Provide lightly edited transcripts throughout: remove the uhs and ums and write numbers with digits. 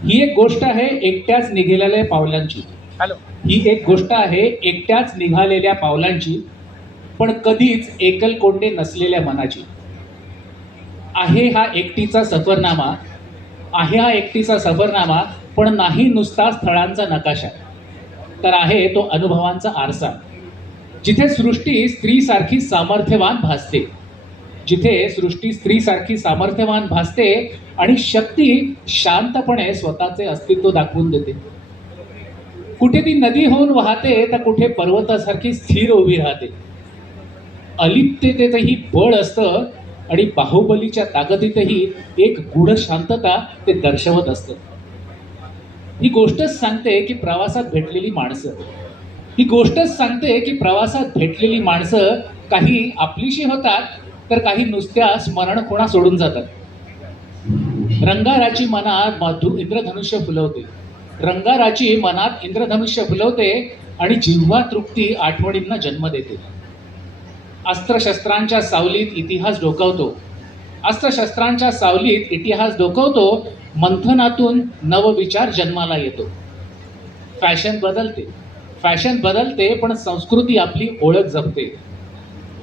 ही एक गोष्ट आहे एकट्याच निघालेल्या पावलांची. हॅलो. ही एक गोष्ट आहे एकट्याच निघालेल्या पावलांची, पण कधीच एकलकोंडे नसलेल्या मनाची. आहे हा एकटीचा सफरनामा, आहे हा एकटीचा सफरनामा, पण नाही नुसता स्थळांचा नकाशा, तर आहे तो अनुभवांचा आरसा. जिथे सृष्टी स्त्रीसारखी सामर्थ्यवान भासते, जिथे सृष्टी स्त्रीसारखी सामर्थ्यवान भासते आणि शक्ती शांतपणे स्वतःचे अस्तित्व दाखवून देते. कुठे ती नदी होऊन वाहते तर कुठे पर्वतासारखी स्थिर उभी राहते. अलिप्ततेतही बळ असतं आणि बाहुबलीच्या ताकदीतही एक गूढ शांतता ते दर्शवत असतं. ही गोष्टच सांगते की प्रवासात भेटलेली माणसं, ही गोष्टच सांगते की प्रवासात भेटलेली माणसं काही आपलीशी होतात, तर काही नुसत्या स्मरण खुणा सोडून जातात. रंगाराची मनात इंद्रधनुष्य फुलवते, रंगाराची मनात इंद्रधनुष्य फुलवते आणि जिव्हा तृप्ती आठवणींना जन्म देते. अस्त्रशस्त्रांच्या सावलीत इतिहास डोकावतो, अस्त्रशस्त्रांच्या सावलीत इतिहास डोकावतो, मंथनातून नवविचार जन्माला येतो. फॅशन बदलते, फॅशन बदलते, पण संस्कृती आपली ओळख जपते.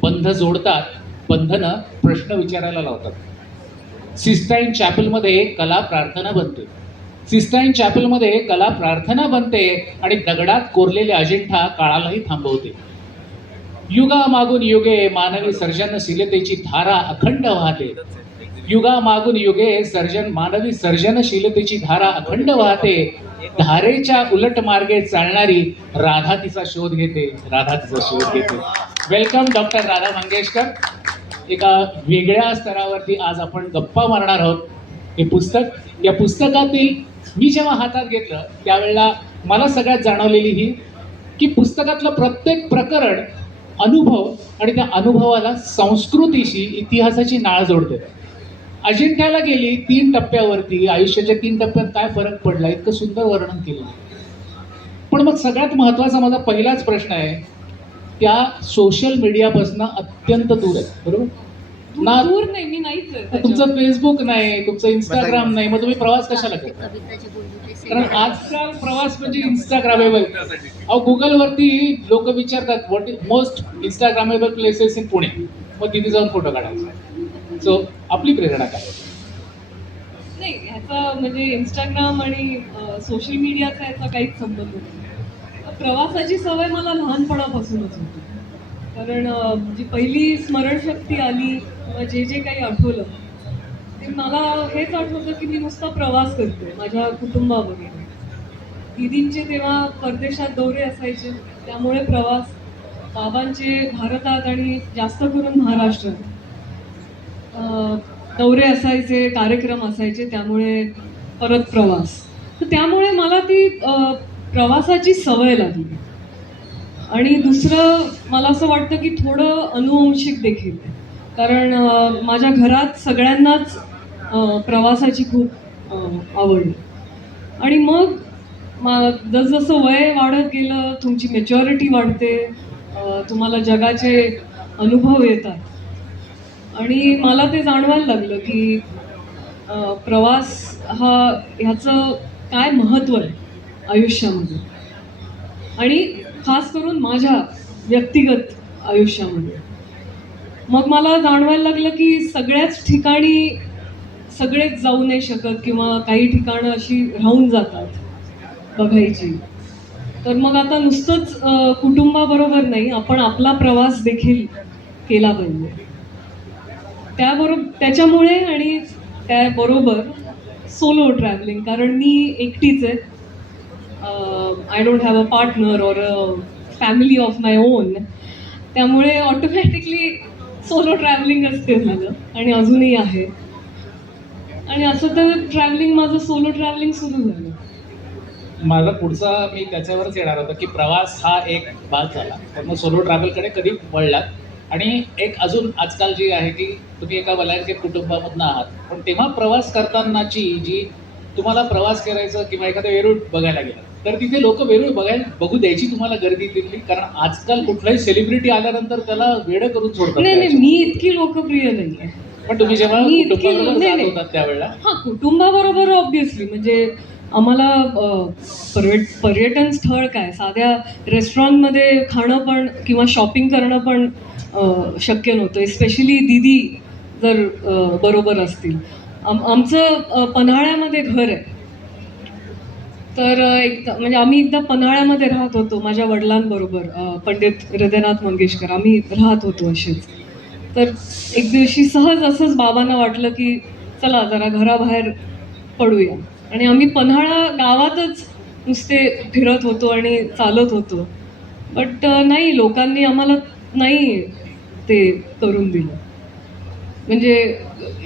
बंध जोडतात, बंधनं प्रश्न विचारायला लावतात. सिस्टाईन चॅपलमध्ये कला प्रार्थना बनते, सिस्टाईन चॅपलमध्ये कला प्रार्थना बनते आणि दगडात कोरलेले अजिंठा काळालाही थांबवते. युगामागून युगे मानवी सर्जनशीलतेची धारा अखंड वाहते, युगामागून युगे मानवी सर्जनशीलतेची धारा अखंड वाहते. धारेच्या उलट मार्गे चालणारी राधा तिचा शोध घेते, राधा तिचा शोध घेते. Welcome doctor Radha Mangeshkar. एका वेगळ्या स्तरावरती आज आपण गप्पा मारणार आहोत. हे पुस्तक, या पुस्तकातील मी जेव्हा हातात घेतलं त्यावेळेला मला सगळ्यात जाणवलेली ही की पुस्तकातलं प्रत्येक प्रकरण अनुभव आणि त्या अनुभवाला संस्कृतीशी, इतिहासाची नाळ जोडते. अजिंठ्याला गेली 3 टप्प्यावरती, आयुष्याच्या 3 टप्प्यात काय फरक पडला, इतकं सुंदर वर्णन केलं. पण मग सगळ्यात महत्वाचा माझा पहिलाच प्रश्न आहे, त्या सोशल मीडियापासून अत्यंत दूर आहे, बरोबर ना? दूर नाही, मी नाहीच आहे. तुमचं फेसबुक नाही, तुमचं इंस्टाग्राम नाही, मग तुम्ही प्रवास कशाला करता? कारण आजकाल प्रवास म्हणजे इंस्टाग्रामेबल. अहो, गुगलवरती लोक विचारतात what is most Instagrammable places in Pune, मग तिथे जाऊन फोटो काढायचा. सो आपली प्रेरणा काय? नाही, ह्याचा म्हणजे इंस्टाग्राम आणि सोशल मीडियाचा याचा काहीच संबंध नाही. प्रवासाची सवय मला लहानपणापासूनच होती. कारण जी पहिली स्मरणशक्ती आली किंवा जे जे काही आठवलं ते मला हेच आठवतं की मी नुसता प्रवास करते माझ्या कुटुंबाबरोबर. दीदींचे तेव्हा परदेशात दौरे असायचे, त्यामुळे प्रवास. बाबांचे भारतात आणि जास्त करून महाराष्ट्रात दौरे असायचे, कार्यक्रम असायचे, त्यामुळे परत प्रवास. तर त्यामुळे मला ती प्रवासाची सवय लागली. आणि दुसरं मला असं वाटतं की थोडं अनुवंशिक देखील, कारण माझ्या घरात सगळ्यांनाच प्रवासाची खूप आवड. आणि मग जसजसं वय वाढत गेलं, तुमची मॅच्युरिटी वाढते, तुम्हाला जगाचे अनुभव येतात. आणि मला ते जाणवायला लागलं की प्रवास ह्याचं काय महत्त्व आहे आयुष्यामध्ये, आणि खास करून माझ्या व्यक्तिगत आयुष्यामध्ये. मग मला जाणवायला लागलं की सगळ्याच ठिकाणी सगळेच जाऊ नाही शकत, किंवा काही ठिकाणं अशी राहून जातात बघायची. तर मग आता नुसतंच कुटुंबाबरोबर नाही, आपण आपला प्रवास देखील केला पाहिजे. त्याच्यामुळे आणि त्याबरोबर सोलो ट्रॅव्हलिंग, कारण मी एकटीच आहे. I don't have a partner और अ फॅमिली ऑफ माय ओन. त्यामुळे ऑटोमॅटिकली सोलो ट्रॅव्हलिंग असते झालं, आणि अजूनही आहे. आणि असं तर ट्रॅव्हलिंग, माझं सोलो ट्रॅव्हलिंग सुरू झालं. माझा पुढचा मी त्याच्यावरच येणार होता की प्रवास हा एक भाग झाला, पण मग सोलो ट्रॅव्हलकडे कधी वळलात? आणि एक अजून आजकाल जी आहे की तुम्ही एका वलायकेत कुटुंबामधनं आहात, पण तेव्हा प्रवास करतानाची जी तुम्हाला प्रवास करायचं किंवा एखादं वेरूळ बघायला गेलं तर तिथे लोक वेरूळ बघू द्यायची तुम्हाला गर्दी दिली? कारण आजकाल कुठलाही सेलिब्रिटी आल्यानंतर त्याला वेडं करून सोडतात. नाही, मी इतकी लोकप्रिय नाही आहे. पण तुम्ही जेव्हा कुटुंबाबरोबर जात होतात त्यावेळेला? हा, कुटुंबाबरोबर ऑब्व्हियसली, म्हणजे आम्हाला पर्यटन स्थळ काय, साध्या रेस्टॉरंटमध्ये खाणं पण किंवा शॉपिंग करणं पण शक्य नव्हतं, स्पेशली दीदी जर बरोबर असतील. आमचं पन्हाळ्यामध्ये घर आहे. तर एकदा म्हणजे आम्ही एकदा पन्हाळ्यामध्ये राहत होतो माझ्या वडिलांबरोबर, पंडित हृदयनाथ मंगेशकर, आम्ही राहत होतो असेच. तर एक दिवशी सहज असंच बाबांना वाटलं की चला जरा घराबाहेर पडूया, आणि आम्ही पन्हाळा गावातच नुसते फिरत होतो आणि चालत होतो. बट नाही, लोकांनी आम्हाला नाही ते करून दिलं. म्हणजे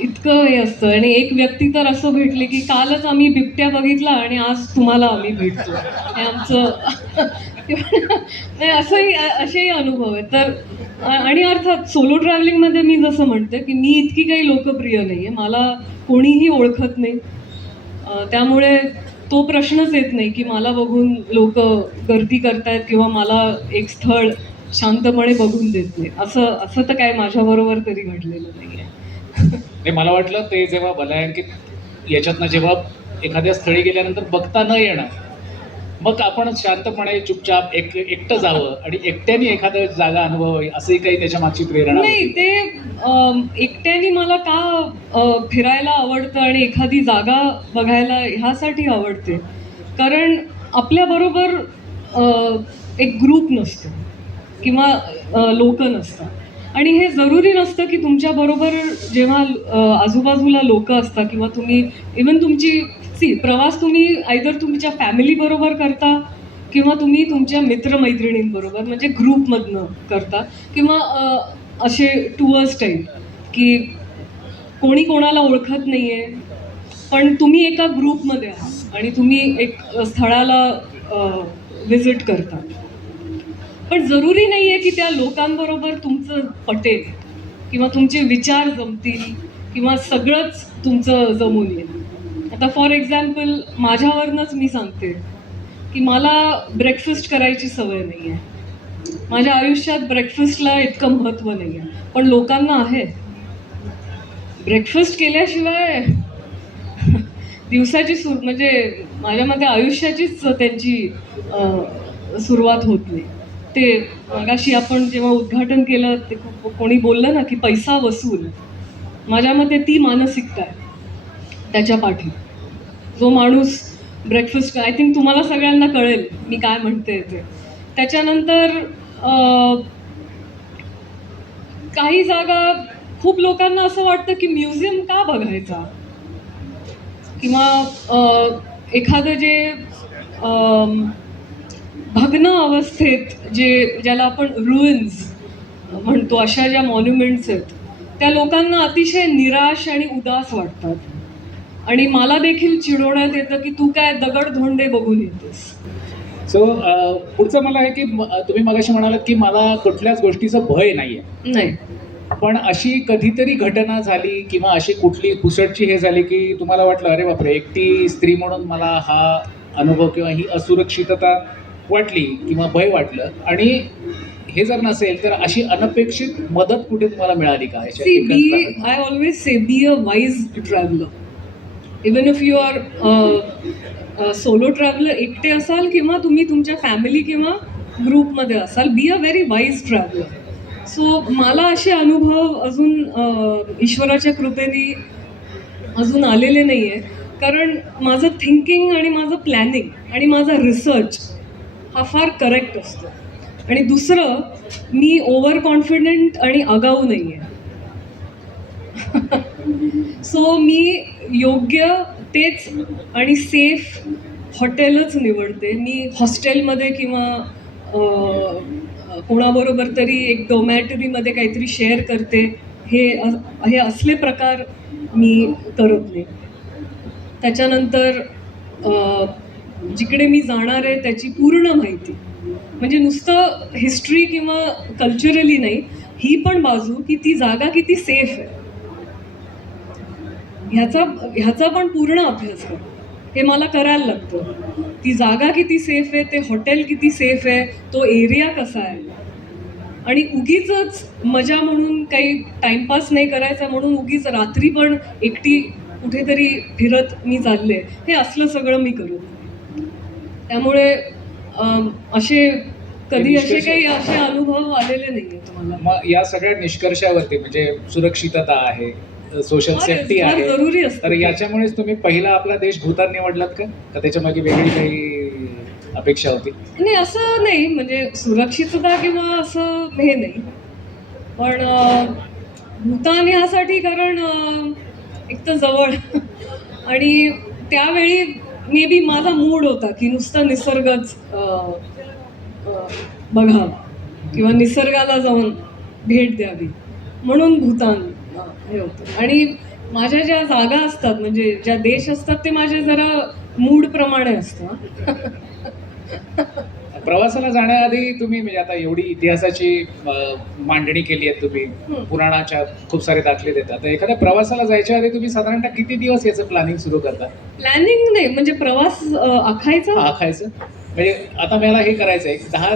इतकं हे असतं. आणि एक व्यक्ती तर असं भेटले की कालच आम्ही बिबट्या बघितला आणि आज तुम्हाला आम्ही भेटतो, हे आमचं नाही, असंही असेही अनुभव आहेत. तर आणि अर्थात सोलो ट्रॅव्हलिंगमध्ये मी जसं म्हणते की मी इतकी काही लोकप्रिय नाही आहे, मला कोणीही ओळखत नाही. त्यामुळे तो प्रश्नच येत नाही की मला बघून लोक गर्दी करतायत किंवा मला एक स्थळ शांतपणे बघून देत नाही. असं असं तर काय माझ्याबरोबर तरी घडलेलं नाही आहे. ते मला वाटलं ते जेव्हा भलायंकित याच्यातनं जेव्हा एखाद्या स्थळी गेल्यानंतर बघता न येणं, मग आपण शांतपणे चुपचाप एकटं जावं आणि एकट्याने एखादं जागा अनुभवावी, असंही काही त्याच्या मागची प्रेरणा नाही, होती? ते एकट्याने मला का फिरायला आवडतं आणि एखादी जागा बघायला ह्यासाठी आवडते, कारण आपल्याबरोबर एक ग्रुप नसतो किंवा लोक नसतात. आणि हे जरुरी नसतं की तुमच्याबरोबर जेव्हा आजूबाजूला लोक असतात किंवा तुम्ही इवन तुमची प्रवास तुम्ही आयदर तुमच्या फॅमिली बरोबर करता किंवा तुम्ही तुमच्या मित्रमैत्रिणींबरोबर म्हणजे ग्रुपमधनं करता, किंवा असे टूअर्स टाईप की कोणी कोणाला ओळखत नाहीये पण तुम्ही एका ग्रुपमध्ये आहात आणि तुम्ही एक स्थळाला व्हिजिट करता. पण जरुरी नाहीये की त्या लोकांबरोबर तुमचं पटेल किंवा तुमचे विचार जमतील किंवा सगळंच तुमचं जमून येईल. आता फॉर एक्झाम्पल माझ्यावरनंच मी सांगते की मला ब्रेकफास्ट करायची सवय नाही आहे. माझ्या आयुष्यात ब्रेकफास्टला इतकं महत्त्व नाही आहे, पण लोकांना आहे. ब्रेकफास्ट केल्याशिवाय दिवसाची म्हणजे माझ्या मते आयुष्याचीच त्यांची सुरुवात होत नाही. ते मगाशी आपण जेव्हा उद्घाटन केलं ते कोणी बोललं ना की पैसा वसूल, माझ्या मते ती मानसिकता आहे त्याच्या पाठी. जो माणूस ब्रेकफास्ट, आय थिंक तुम्हाला सगळ्यांना कळेल मी काय म्हणते ते. त्याच्यानंतर काही जागा खूप लोकांना असं वाटतं की म्युझियम का बघायचा, किंवा एखादं जे भग्न अवस्थेत ज्याला आपण रुइन्स म्हणतो, अशा ज्या मॉन्युमेंट्स आहेत त्या लोकांना अतिशय निराश आणि उदास वाटतात. आणि मला देखील चिडवण्यात येतं की तू काय दगड-धोंडे बघून येतेस. सो पुढचं मला आहे की तुम्ही मगाशी म्हणालात की मला कुठल्याच गोष्टीचं भय नाहीये, नाही, पण अशी कधीतरी घटना झाली किंवा अशी कुठली पुसटची हे झाली की तुम्हाला वाटलं अरे बापरे, एकटी स्त्री म्हणून मला हा अनुभव किंवा ही असुरक्षितता वाटली किंवा भय वाटलं, आणि हे जर नसेल तर अशी अनपेक्षित मदत कुठे तुम्हाला मिळाली का? I always say be a wise traveler. Even if you are solo traveller, एकटे असाल किंवा तुम्ही तुमच्या फॅमिली किंवा ग्रुपमध्ये असाल, be a very wise traveller. So मला असे अनुभव अजून ईश्वराच्या कृपेने अजून आलेले नाही आहे, कारण माझं थिंकिंग आणि माझं प्लॅनिंग आणि माझा रिसर्च हा फार करेक्ट असतो. आणि दुसरं, मी ओव्हर कॉन्फिडेंट आणि आगाऊ नाही आहे. सो मी योग्य तेच आणि सेफ हॉटेलच निवडते. मी हॉस्टेलमध्ये किंवा कोणाबरोबर तरी एक डॉमॅटरीमध्ये काहीतरी शेअर करते, हे असले प्रकार मी करत नाही. त्याच्यानंतर जिकडे मी जाणार आहे त्याची पूर्ण माहिती, म्हणजे नुसतं हिस्ट्री किंवा कल्चरली नाही, ही पण बाजू की ती जागा किती सेफ आहे ह्याचा पण पूर्ण अभ्यास कर. हे मला करायला लागतं. ती जागा किती सेफ आहे, ते हॉटेल किती सेफ आहे, तो एरिया कसा आहे. आणि उगीच मजा म्हणून काही टाइमपास नाही करायचा म्हणून उगीच रात्री पण एकटी कुठेतरी फिरत मी चालले, हे असलं सगळं मी करत नाही. त्यामुळे असे कधी असे निष्कर्ष- काही असे अनुभव आलेले नाही आहेत मला. मग या सगळ्या निष्कर्षावरती म्हणजे सुरक्षितता आहे, सोशल सेफ्टी फार आहे, जरुरी असतं तर ते. याच्यामुळेच तुम्ही पहिला आपला देश भूतान निवडलात का त्याच्या मागे वेगळी काही अपेक्षा होती? नाही असं नाही, म्हणजे सुरक्षितता किंवा असं हे नाही, पण भूतान ह्यासाठी कारण एक तर जवळ आणि त्यावेळी मे बी माझा मूड होता की नुसता निसर्गच बघावा किंवा निसर्गाला जाऊन भेट द्यावी, म्हणून भूतान हे होतं. आणि माझ्या ज्या जागा असतात म्हणजे ज्या देश असतात ते माझे जरा मूड प्रमाणे असतं. प्रवासाला जाण्याआधी तुम्ही म्हणजे आता एवढी इतिहासाची मांडणी केली आहे तुम्ही, हं. पुराणाच्या खूप सारे दाखले देतात, तर एखाद्या प्रवासाला जायच्या आधी तुम्ही साधारणतः किती दिवस याचं प्लॅनिंग सुरू करता? प्लॅनिंग नाही, म्हणजे प्रवास आखायचा. आखायचं म्हणजे आता मला हे करायचं आहे 10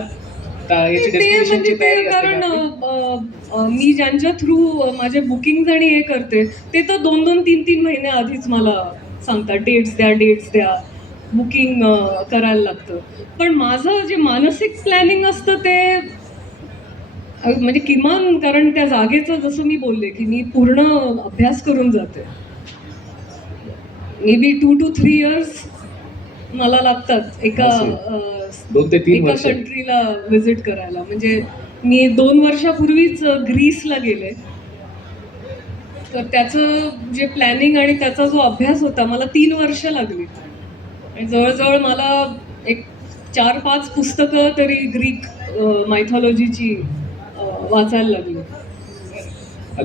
याची ते डेस्टिनेशनची म्हणजे ते तयारी असते कारण का? मी ज्यांच्या थ्रू माझे बुकिंग आणि हे करते ते तर 2-2, 3-3 महिने आधीच मला सांगतात डेट्स द्या, बुकिंग करायला लागतं. पण माझं जे मानसिक प्लॅनिंग असतं ते म्हणजे किमान, कारण त्या जागेचं जसं मी बोलले की मी पूर्ण अभ्यास करून जाते. मे बी 2 to 3 इयर्स मला लागतात एका असेल. 2 ते 3 एका वर्ष. कंट्रीला व्हिजिट करायला. म्हणजे मी 2 वर्षापूर्वीच ग्रीसला गेले. तर त्याचं जे प्लॅनिंग आणि त्याचा जो अभ्यास होता मला 3 वर्ष लागली. आणि जवळजवळ मला एक 4-5 पुस्तकं तरी ग्रीक मायथॉलॉजीची वाचायला लागली.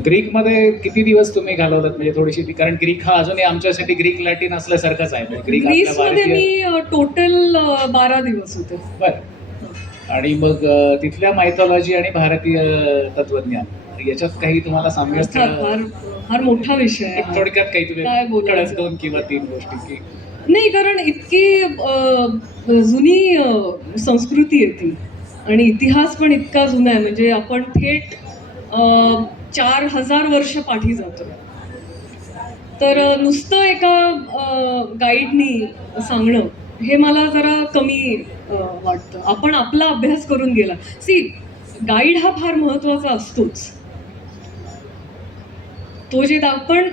ग्रीकमध्ये किती दिवस तुम्ही घालवलात म्हणजे थोडीशी कारण ग्रीक हा अजूनही आमच्यासाठी ग्रीक लॅटिन असल्यासारखंच आहे म्हणजे ग्रीक आपल्या ग्रीसमध्ये भारतीय. मी टोटल 12 दिवस होते. बरं. आणि मग तिथल्या मायथॉलॉजी आणि भारतीय तत्वज्ञान याच्यात काही तुम्हाला साम्य अर्थात फार फार मोठा विषय आहे हा. थोडक्यात काही काय तुम्ही बोलायचं? कळत 2 किंवा 3 गोष्टी की नाही, कारण इतकी जुनी संस्कृती आहे ती आणि इतिहास पण इतका जुना आहे. म्हणजे आपण थेट 4000 वर्ष पाठी जातो. तर नुसतं एका गाईडनी सांगणं हे मला जरा कमी वाटतं. आपण आपला अभ्यास करून गेला. सी, गाईड हा फार महत्वाचा असतोच. तो जे पण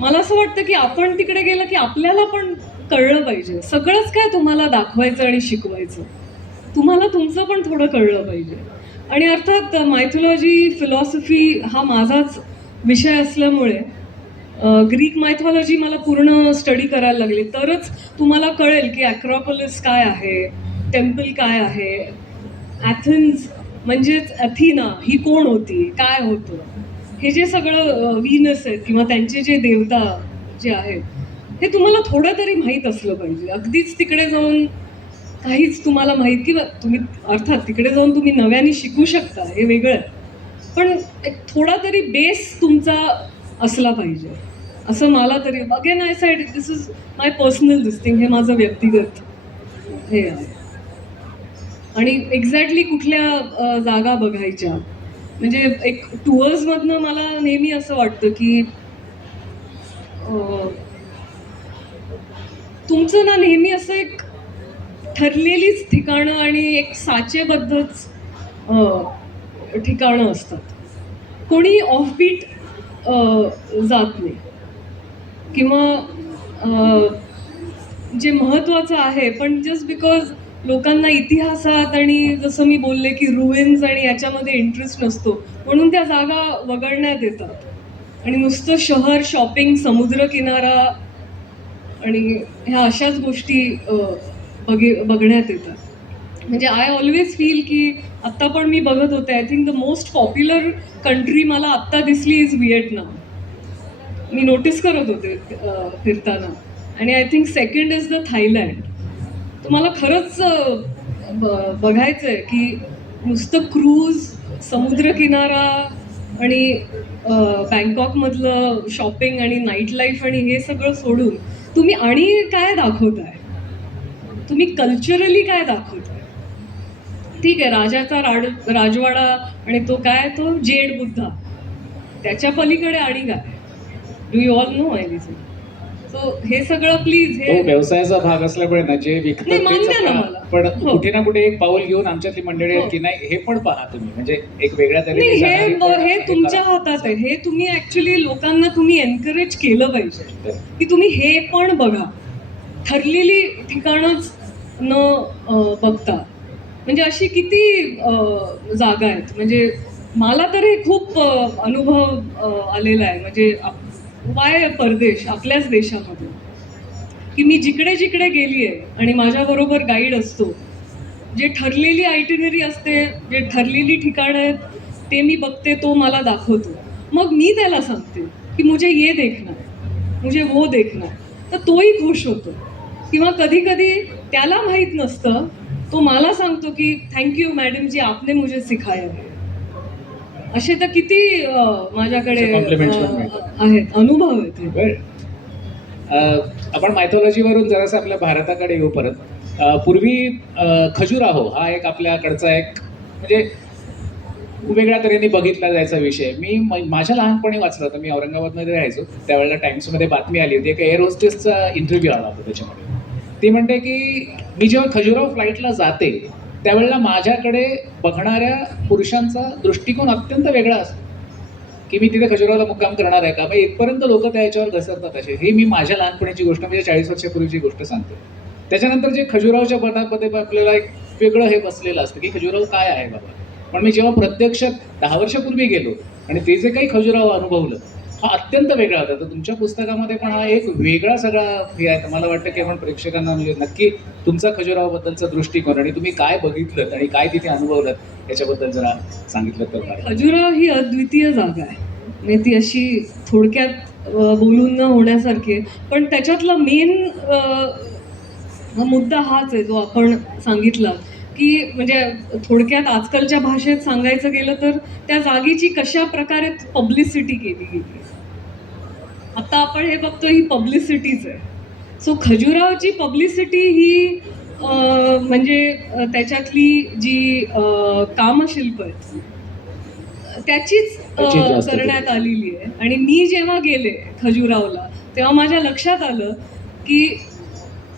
मला असं वाटतं की आपण तिकडे गेलं की आपल्याला पण कळलं पाहिजे. सगळंच काय तुम्हाला दाखवायचं आणि शिकवायचं, तुम्हाला तुमचं पण थोडं कळलं पाहिजे. आणि अर्थात मायथॉलॉजी फिलॉसॉफी हा माझाच विषय असल्यामुळे ग्रीक मायथॉलॉजी मला पूर्ण स्टडी करायला लागली, तरच तुम्हाला कळेल की ॲक्रोपोलिस काय आहे, टेम्पल काय आहे, ॲथेन्स म्हणजेच अथिना ही कोण होती, काय होतं, हे जे सगळं व्हीनस आहेत किंवा त्यांचे जे देवता जे आहेत हे तुम्हाला थोडं तरी माहीत असलं पाहिजे. अगदीच तिकडे जाऊन काहीच तुम्हाला माहीत, किंवा तुम्ही अर्थात तिकडे जाऊन तुम्ही नव्याने शिकू शकता, हे वेगळं आहे. पण एक थोडा तरी बेस तुमचा असला पाहिजे असं मला तरी. Again I said this is my personal this thing, हे माझं व्यक्तिगत हे आहे. आणि एक्झॅक्टली कुठल्या जागा बघायच्या, म्हणजे एक टूर्समधनं मला नेहमी असं वाटतं की तुमचं ना नेहमी असं एक ठरलेलीच ठिकाणं आणि एक साचेबद्धच ठिकाणं असतात. कोणी ऑफबीट जात नाही किंवा जे महत्त्वाचं आहे पण जस्ट बिकॉज लोकांना इतिहासात आणि जसं मी बोलले की रुइन्स आणि याच्यामध्ये इंटरेस्ट नसतो म्हणून त्या जागा वगळण्यात येतात. आणि नुसतं शहर, शॉपिंग, समुद्रकिनारा आणि ह्या अशाच गोष्टी बघण्यात येतात. म्हणजे आय ऑलवेज फील की आत्ता पण मी बघत होते, I think the most popular country मला आत्ता दिसली इज व्हिएटनाम. मी नोटीस करत होते फिरताना. आणि I think second is the Thailand. तर मला खरंच बघायचं आहे की नुसतं क्रूज, समुद्रकिनारा आणि बँकॉकमधलं शॉपिंग आणि नाईट लाईफ आणि हे सगळं सोडून तुम्ही आणि काय दाखवताय, तुम्ही कल्चरली काय दाखवताय. ठीक आहे, राजाचा राजवाडा आणि तो काय, तो जेड बुद्धा, त्याच्या पलीकडे आणि काय, do you all know anything. So हे सगळं प्लीज तो हे व्यवसायाचा भाग असल्यामुळे ना जे नाही, विकतात मान्य तेच ना आपलं- मला. पण हो. कुठे ना कुठे एक पाऊल घेऊन आमच्यातली मंडळी आहेत हो. की नाही हे पण पहा तुम्ही, म्हणजे एक वेगळ्या नाही तऱ्हेने हे जाणारी पण हे हे तुमच्या करा. हातात आहे. हे तुम्ही ऍक्च्युली लोकांना तुम्ही एनकरेज केलं पाहिजे तर की तुम्ही हे पण बघा, ठरलेली ठिकाणच न बघता. म्हणजे अशी किती जागा आहेत. म्हणजे मला तर हे खूप अनुभव आलेला आहे. म्हणजे वाय परदेश आपल्याच देशामध्ये, की मी जिकडे जिकडे गेली आहे आणि माझ्याबरोबर गाईड असतो, जे ठरलेली आयटिनरी असते, जे ठरलेली ठिकाणं आहेत ते मी बघते, तो मला दाखवतो. मग मी त्याला सांगते की मुझे ये देखना है, मुझे वो देखना है. तर तोही खुश होतो. किंवा कधी कधी त्याला माहीत नसतं, तो मला सांगतो की थँक्यू मॅडम जी आपने मुझे सिखाया है. असे तर किती माझ्याकडे असे compliments पण मिळतात. आहेत, अनुभव आहेत हे. बरं. आपण मायथॉलॉजीवरून जरासं आपल्या भारताकडे येऊ परत. पूर्वी खजुराहो हा एक आपल्याकडचा एक म्हणजे वेगळ्या तऱ्हेने बघितला जायचा विषय. माझ्या लहानपणी वाचलं होतं. मी औरंगाबादमध्ये राहायचो. त्यावेळेला टाइम्समध्ये बातमी आली होती. एक एअर होस्टेसचा इंटरव्ह्यू आला होता त्याच्यामध्ये. ती म्हणते की मी जेव्हा खजुराहो फ्लाईटला जाते त्यावेळेला माझ्याकडे बघणाऱ्या पुरुषांचा दृष्टिकोन अत्यंत वेगळा असतो, की मी तिथे खजुराहोला मुक्काम करणार आहे का. म्हणजे इथपर्यंत लोक त्याच्यावर घसरतात असे. ही मी माझ्या लहानपणीची गोष्ट, म्हणजे 40 वर्षापूर्वीची गोष्ट सांगतो. त्याच्यानंतर जे खजुराहोच्या मनामध्ये आपल्याला एक वेगळं हे बसलेलं असतं की खजुराहो काय आहे बाबा. पण मी जेव्हा प्रत्यक्ष 10 वर्षापूर्वी गेलो आणि ते जे काही खजुराहो अनुभवलं, हा अत्यंत वेगळा होता. तर तुमच्या पुस्तकामध्ये पण हा एक वेगळा सगळा हे आहे. तर मला वाटतं की आपण प्रेक्षकांना म्हणजे नक्की तुमचा खजुराहोबद्दलचा दृष्टिकोन आणि तुम्ही काय बघितलं आणि काय तिथे अनुभवलं याच्याबद्दल जरा सांगितलं तर बरं. खजुराहो ही अद्वितीय जागा आहे. म्हणजे ती अशी थोडक्यात बोलून न होण्यासारखी आहे. पण त्याच्यातला मेन मुद्दा हाच आहे जो आपण सांगितला, की म्हणजे थोडक्यात आजकालच्या भाषेत सांगायचं गेलं तर त्या जागेची कशा प्रकारे पब्लिसिटी केली गेली. आता आपण हे बघतो ही पब्लिसिटीच आहे. सो खजुराहोची पब्लिसिटी ही म्हणजे त्याच्यातली जी कामशिल्प आहेत त्याचीच त्याची जास्त करण्यात आलेली आहे. आणि मी जेव्हा गेले खजुराहोला तेव्हा माझ्या लक्षात आलं की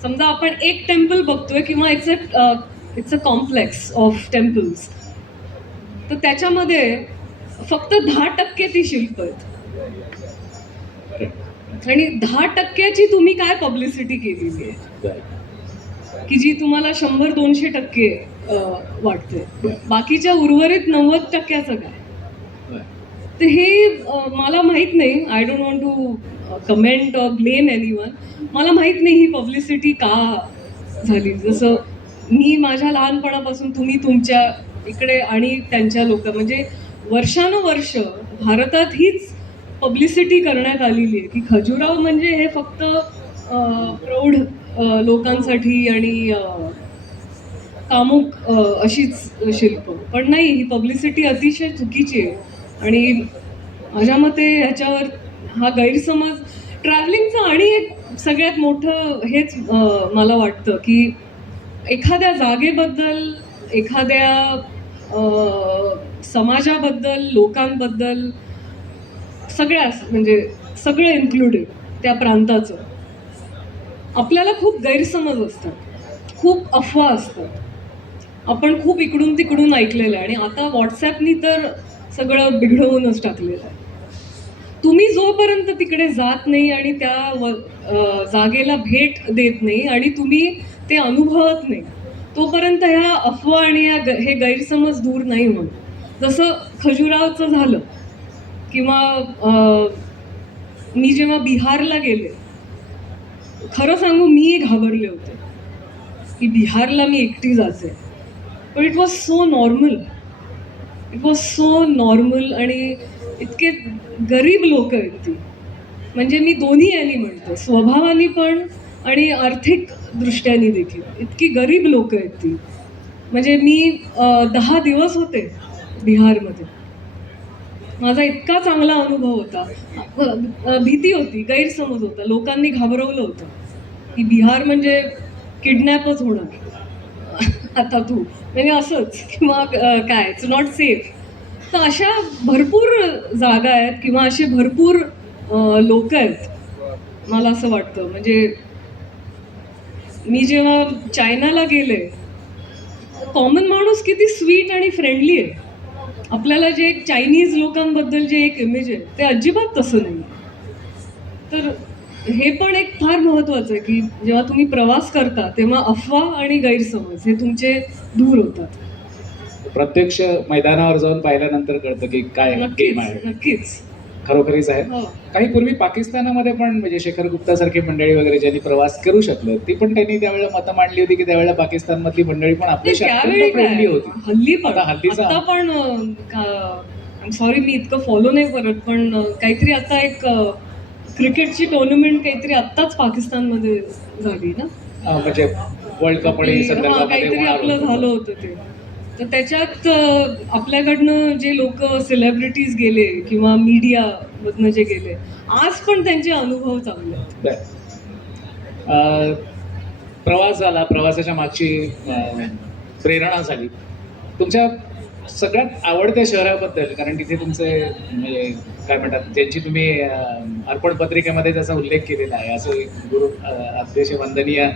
समजा आपण एक टेम्पल बघतोय किंवा it's a complex of temples, तर त्याच्यामध्ये फक्त 10% ती शिल्प आहेत. आणि 10%ची तुम्ही काय पब्लिसिटी केलेली आहे की जी तुम्हाला 100-200% वाटते. बाकीच्या उर्वरित 90%चं काय. तर हे मला माहित नाही. I don't want to comment or blame anyone. मला माहित नाही ही पब्लिसिटी का झाली. जसं मी माझ्या लहानपणापासून, तुम्ही तुमच्या इकडे आणि त्यांच्या लोक, म्हणजे वर्षानुवर्ष भारतात हीच पब्लिसिटी करण्यात आलेली आहे की खजुराहो म्हणजे हे फक्त प्रौढ लोकांसाठी आणि कामुक अशीच शिल्प. पण नाही, ही पब्लिसिटी अतिशय चुकीची आहे. आणि माझ्या मते ह्याच्यावर हा गैरसमज ट्रॅव्हलिंगचं आणि एक सगळ्यात मोठं हेच मला वाटतं की एखाद्या जागेबद्दल, एखाद्या समाजाबद्दल, लोकांबद्दल, सगळ्याच म्हणजे सगळं इन्क्लुडेड त्या प्रांताचं आपल्याला खूप गैरसमज असतात, खूप अफवा असतात. आपण खूप इकडून तिकडून ऐकलेलं आहे आणि आता व्हॉट्सॲपनी तर सगळं बिघडवूनच टाकलेलं आहे. तुम्ही जोपर्यंत तिकडे जात नाही आणि त्या जागेला भेट देत नाही आणि तुम्ही ते अनुभवत नाही, तोपर्यंत ह्या अफवा आणि हे गैरसमज दूर नाही होत. जसं खजुराहोचं झालं, किंवा मी जेव्हा बिहारला गेले, खरं सांगू मी घाबरले होते की बिहारला मी एकटी जाते. पण it was so normal, it was so normal. आणि इतके गरीब लोक आहेत ती. म्हणजे मी दोन्ही यांनी म्हणते, स्वभावानी पण आणि आर्थिक दृष्ट्याने देखील इतकी गरीब लोक आहेत ती. म्हणजे मी 10 दिवस होते बिहारमध्ये. माझा इतका चांगला अनुभव होता. भीती होती, गैरसमज होता, लोकांनी घाबरवलं होतं की बिहार म्हणजे किडनॅपच होणार आता तू, म्हणजे असंच, किंवा काय इट्स नॉट सेफ. तर अशा भरपूर जागा आहेत किंवा असे भरपूर लोक आहेत मला असं वाटतं. म्हणजे मी जेव्हा चायनाला गेले, कॉमन माणूस किती स्वीट आणि फ्रेंडली आहे. आपल्याला जे एक चायनीज लोकांबद्दल जे एक इमेज आहे ते अजिबात तसं नाही. तर हे पण एक फार महत्वाचं आहे की जेव्हा तुम्ही प्रवास करता तेव्हा अफवा आणि गैरसमज हे तुमचे दूर होतात. प्रत्यक्ष मैदानावर जाऊन पाहिल्यानंतर कळतं की काय गेम नक्कीच आहे. नक्कीच. खरोखरीच आहे. हो. काही पूर्वी पाकिस्तानामध्ये पण म्हणजे शेखर गुप्तासारखी मंडळी वगैरे ज्यांनी प्रवास करू शकले, ती पण त्यांनी त्यावेळेला मतं मांडली होती की त्यावेळेला पाकिस्तानमधली मंडळी पण नाही, आपल्याशी त्यावेळी अत्यंत काय फ्रेंडली होती. हल्ली पण आता हल्लीचा आता पण सॉरी मी इतकं फॉलो नाही करत पण काहीतरी आता एक क्रिकेटची टुर्नामेंट काहीतरी आत्ताच पाकिस्तानमध्ये झाली ना. म्हणजे वर्ल्ड कप आणि हा, संदर्भामध्ये काहीतरी होणार आपलं होतं. झालं होतं ते. तर त्याच्यात आपल्याकडनं जे लोक सेलिब्रिटीज गेले किंवा मीडिया मधनं जे गेले, आज पण त्यांचे अनुभव चांगले आहेत. बरं. अं, प्रवास झाला, प्रवासाच्या मागची प्रेरणा झाली. तुमच्या सगळ्यात आवडत्या शहराबद्दल, कारण तिथे तुमचे म्हणजे काय म्हणतात, ज्यांची तुम्ही अर्पण पत्रिकेमध्ये त्याचा उल्लेख केलेला आहे, असं एक गुरु अतिशय वंदनीय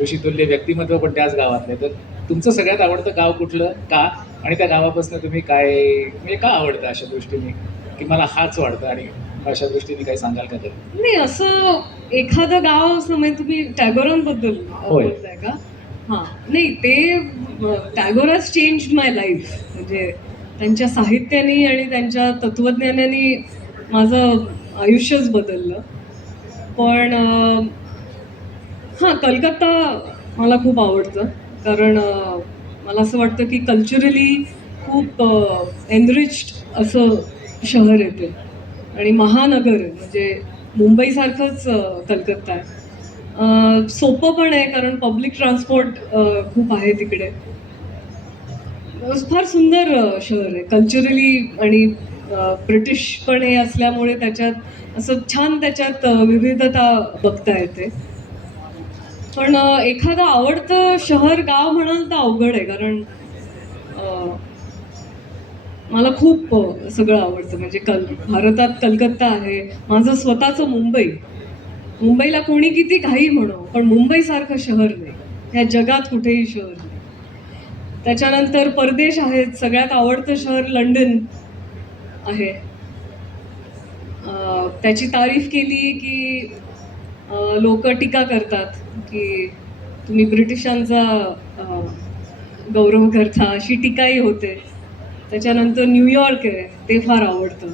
ऋषितुल्य व्यक्तिमत्व पण त्याच गावातले. तर तुमचं सगळ्यात आवडतं गाव कुठलं, का, आणि त्या गावापासून तुम्ही काय म्हणजे का आवडतं अशा दृष्टीने, की मला हाच वाटतं, आणि अशा दृष्टीने काही सांगाल का तरी? नाही असं एखादं गाव असं म्हणजे तुम्ही टॅगोरांबद्दल होय. बोलताय का? हां. नाही ते Tagore has changed my life. म्हणजे त्यांच्या साहित्याने आणि त्यांच्या तत्वज्ञानाने माझं आयुष्यच बदललं. पण हां, कलकत्ता मला खूप आवडतं. कारण मला असं वाटतं की कल्चरली खूप एनरिच्ड असं शहर आहे ते. आणि महानगर आहे म्हणजे मुंबईसारखंच कलकत्ता आहे. सोपं पण आहे कारण पब्लिक ट्रान्सपोर्ट खूप आहे तिकडे. फार सुंदर शहर आहे कल्चरली. आणि ब्रिटिश पण हे असल्यामुळे त्याच्यात असं छान त्याच्यात विविधता बघता येते. पण एखादं आवडतं शहर गाव म्हणाल तर अवघड आहे कारण अ, मला खूप सगळं आवडतं. म्हणजे भारतात कलकत्ता आहे. माझं स्वतःचं मुंबई. मुंबईला कोणी किती काही म्हणो, पण मुंबईसारखं शहर नाही. ह्या जगात कुठेही शहर नाही. त्याच्यानंतर परदेश आहेत. सगळ्यात आवडतं शहर लंडन आहे. त्याची तारीफ केली की लोक टीका करतात की तुम्ही ब्रिटिशांचा अ, गौरव करता, अशी टीकाही होते. त्याच्यानंतर न्यूयॉर्क आहे, ते फार आवडतं.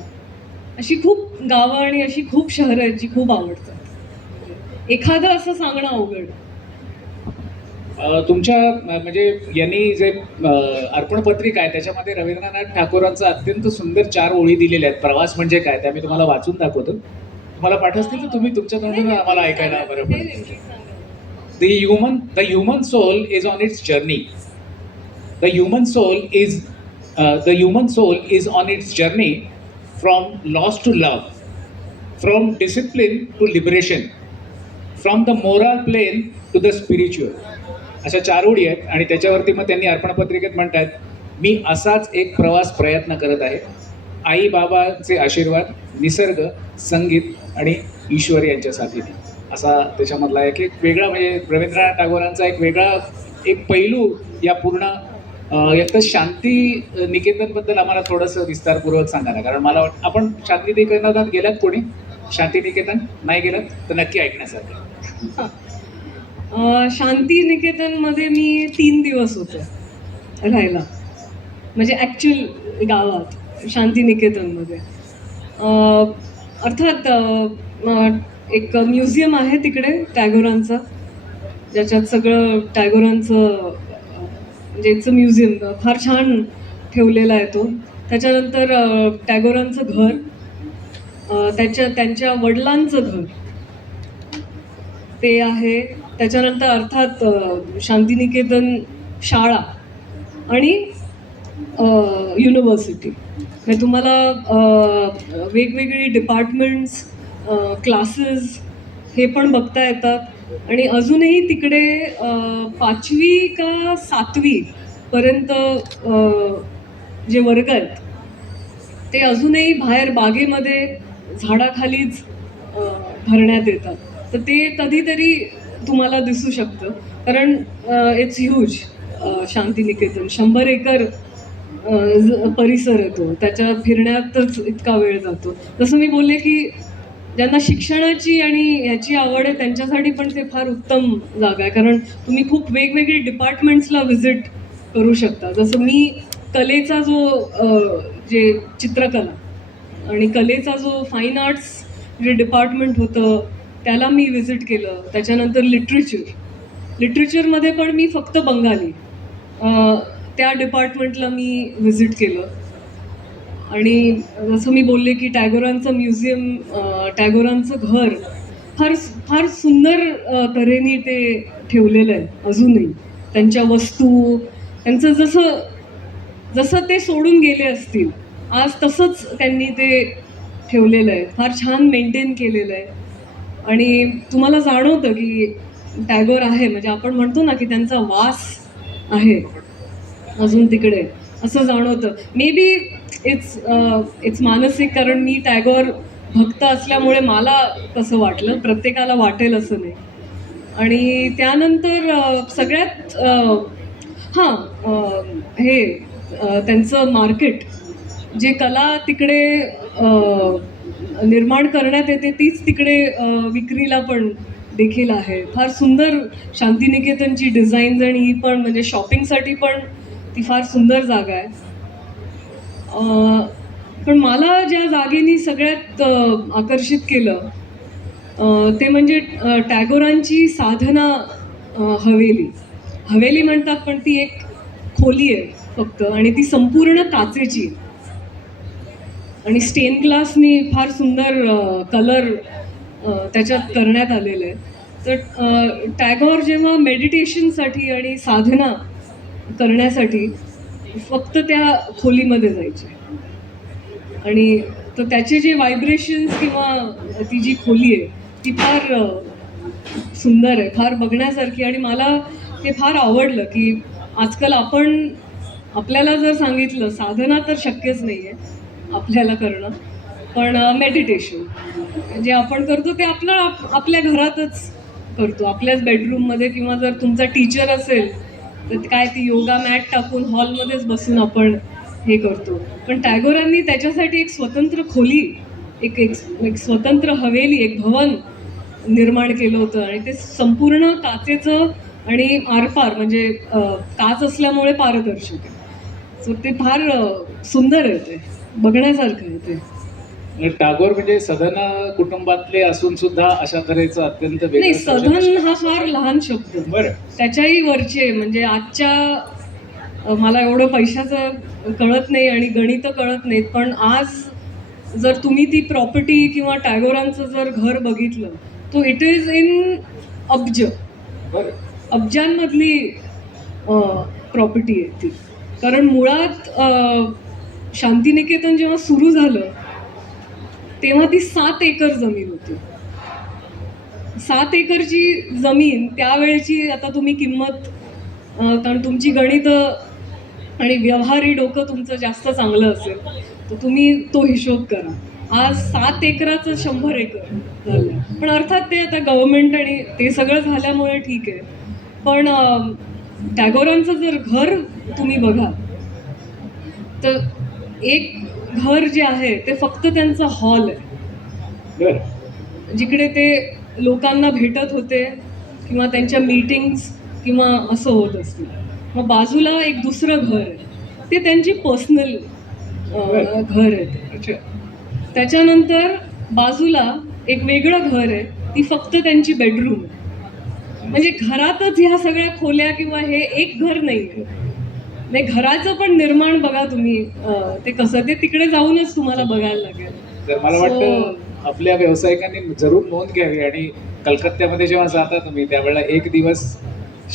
अशी खूप गावं आणि अशी खूप शहरं आहेत जी खूप आवडतात. एखादं असं सांगणं अवघड. तुमच्या म्हणजे यांनी जे अर्पण पत्रिका आहे त्याच्यामध्ये रवींद्रनाथ टागोरांचं अत्यंत सुंदर 4 ओळी दिलेल्या आहेत. प्रवास म्हणजे काय, त्या मी तुम्हाला वाचून दाखवतो. तुम्हाला पाठ असतील तर तुम्ही तुमच्या तोंडून आम्हाला ऐकायला बरं पडेल. The human soul is on its journey. The human soul is the human soul is on its journey from loss to love, from discipline to liberation, from the moral plane to the spiritual. अशा 4 ओळी आहेत आणि त्याच्यावरती मग त्यांनी अर्पण पत्रिकेत म्हणतात, मी असाच एक प्रवास प्रयत्न करत आहे. आई बाबांचे आशीर्वाद, निसर्ग, संगीत आणि ईश्वर यांच्या साथीने. असा त्याच्यामधला एक वेगळा म्हणजे रवींद्रनाथ टागोरांचा एक वेगळा एक पैलू या पूर्ण एक तर शांती निकेतनबद्दल आम्हाला थोडंसं विस्तारपूर्वक सांगा ना, कारण मला आपण शांती निकेतनात गेलात कोणी? शांती निकेतन नाही गेलात तर नक्की ऐकण्यासारखं. शांती निकेतनमध्ये मी 3 दिवस होते राहायला. म्हणजे ॲक्च्युअल गावात शांती निकेतनमध्ये. अर्थात एक म्युझियम आहे तिकडे टॅगोरांचं, ज्याच्यात सगळं टॅगोरांचं म्हणजे इट्स अ म्युझियम फार छान ठेवलेला आहे तो. त्याच्यानंतर टॅगोरांचं घर, त्यांच्या वडिलांचं घर ते आहे. त्याच्यानंतर अर्थात शांतिनिकेतन शाळा आणि युनिव्हर्सिटी. म्हणजे तुम्हाला वेगवेगळी डिपार्टमेंट्स, क्लासेस हे पण बघता येतात. आणि अजूनही तिकडे 5वी का 7वी पर्यंत जे वर्ग आहेत ते अजूनही बाहेर बागेमध्ये झाडाखालीच भरण्यात येतात. तर ते कधीतरी तुम्हाला दिसू शकतं, कारण इट्स ह्यूज. शांतिनिकेतन 100 एकर परिसर येतो, त्याच्या फिरण्यातच इतका वेळ जातो. जसं मी बोलले की ज्यांना शिक्षणाची आणि ह्याची आवड आहे त्यांच्यासाठी पण ते फार उत्तम जागा आहे, कारण तुम्ही खूप वेगवेगळे डिपार्टमेंट्सला व्हिजिट करू शकता. जसं मी कलेचा जो जे चित्रकला आणि कलेचा जो फाईन आर्ट्स जे डिपार्टमेंट होतं त्याला मी व्हिजिट केलं. त्याच्यानंतर लिटरेचरमध्ये पण मी फक्त बंगाली त्या डिपार्टमेंटला मी व्हिजिट केलं. आणि जसं मी बोलले की टागोरांचं म्युझियम, टागोरांचं घर फार फार सुंदर तऱ्हेने ते ठेवलेलं आहे अजूनही. त्यांच्या वस्तू, त्यांचं जसं जसं ते सोडून गेले असतील आज तसंच त्यांनी ते ठेवलेलं आहे. फार छान मेंटेन केलेलं आहे. आणि तुम्हाला जाणवतं की टॅगोर आहे, म्हणजे आपण म्हणतो ना की त्यांचा वास आहे अजून तिकडे, असं जाणवतं. मे बी इट्स मानसिक, कारण मी टॅगोर भक्त असल्यामुळे मला तसं वाटलं, प्रत्येकाला वाटेल असं नाही. आणि त्यानंतर सगळ्यात हे त्यांचं मार्केट, जे कला तिकडे निर्माण करण्यात येते तीच तिकडे विक्रीला पण देखील आहे. फार सुंदर शांतिनिकेतनची डिझाईन्स, आणि ही पण म्हणजे शॉपिंगसाठी पण ती फार सुंदर जागा आहे. पण मला ज्या जागेनी सगळ्यात आकर्षित केलं ते म्हणजे टॅगोरांची साधना हवेली म्हणतात, पण ती एक खोली आहे फक्त, आणि ती संपूर्ण काचेची आणि स्टेन ग्लासनी फार सुंदर कलर त्याच्यात करण्यात आलेलं आहे. तर टॅगोर जेव्हा मेडिटेशनसाठी आणि साधना करण्यासाठी फक्त त्या खोलीमध्ये जायचे, आणि तर त्याचे जे व्हायब्रेशन्स किंवा ती जी खोली आहे ती फार सुंदर आहे, फार बघण्यासारखी. आणि मला हे फार आवडलं की आजकाल आपल्याला जर सांगितलं, साधना तर शक्यच नाही आहे आपल्याला करणं, पण मेडिटेशन जे आपण करतो ते आपल्या घरातच करतो, आपल्याच बेडरूममध्ये, किंवा जर तुमचा टीचर असेल तर काय ती योगा मॅट टाकून हॉलमध्येच बसून आपण हे करतो. पण टॅगोरांनी त्याच्यासाठी एक स्वतंत्र खोली, एक स्वतंत्र हवेली, एक भवन निर्माण केलं होतं, आणि ते संपूर्ण काचेचं आणि आरपार म्हणजे काच असल्यामुळे पारदर्शक आहे. सो ते फार सुंदर आहे, ते बघण्यासारखं आहे ते. टागोर म्हणजे सधन कुटुंबातले असून सुद्धा अशा तऱ्हेचं अत्यंत नाही, वेगळं सधन हा फार लहान शब्द, बरं. त्याच्याही वरचे, म्हणजे आजच्या मला एवढं पैशाचं कळत नाही आणि गणितं कळत नाहीत, पण आज जर तुम्ही ती प्रॉपर्टी किंवा टॅगोरांचं जर घर बघितलं तो इट इज इन अब्ज, बरं. अब्जांमधली प्रॉपर्टी आहे ती. कारण मुळात शांतिनिकेतन जेव्हा सुरू झालं तेव्हा ती 7 एकर जमीन होती. 7 एकरची जमीन त्यावेळेची, आता तुम्ही किंमत, कारण तुमची गणितं आणि व्यवहारी डोकं तुमचं जास्त चांगलं असेल तर तुम्ही तो हिशोब करा. आज 7 एकराचं 100 एकर झालं. पण अर्थात ते आता गव्हर्नमेंट आणि ते सगळं झाल्यामुळे ठीक आहे. पण टॅगोरांचं जर घर तुम्ही बघा तर एक घर जे आहे ते फक्त त्यांचा हॉल आहे, जिकडे ते लोकांना भेटत होते किंवा त्यांच्या मीटिंग्स किंवा असं होत असतील. मग बाजूला एक दुसरं घर आहे, ते त्यांची पर्सनल घर आहे. त्याच्यानंतर बाजूला एक वेगळं घर आहे, ती फक्त त्यांची बेडरूम आहे. म्हणजे घरातच ह्या सगळ्या खोल्या किंवा हे एक घर नाही आहे. नाही, घराचं पण निर्माण बघा तुम्ही, ते कसं, ते तिकडे जाऊनच तुम्हाला बघायला लागेल. तर मला वाटतं आपल्या व्यावसायिकांनी जरूर नोंद घ्यावी, आणि कलकत्त्यामध्ये जेव्हा जाता तुम्ही त्यावेळेला एक दिवस